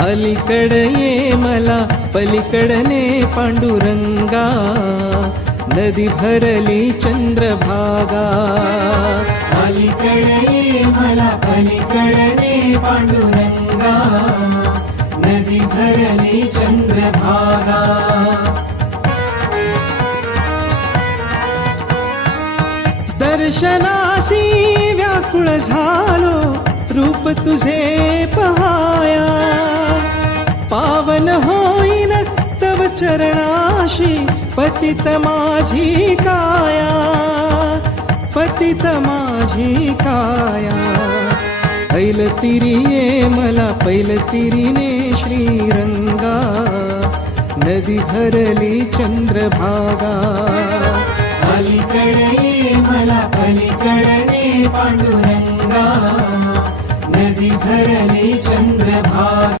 अलीकडे ये मला पलीकडने पांडुरंगा, नदी भरली चंद्रभागा. अलीकडे ये मला पलीकडने पांडुरंगा, नदी भरली चंद्रभागा. दर्शनासी व्याकुळ झालो रूप तुझे पहाया, पावन होईन तव चरणाशी पतित माझी काया, पतित माझी काया. ऐल तिरी ये मला पैल तिरीने श्रीरंगा, नदी भरली चंद्रभागा. अलीकडे ये मला पलीकडने पांडुरंगा, नदी भरली चंद्रभागा.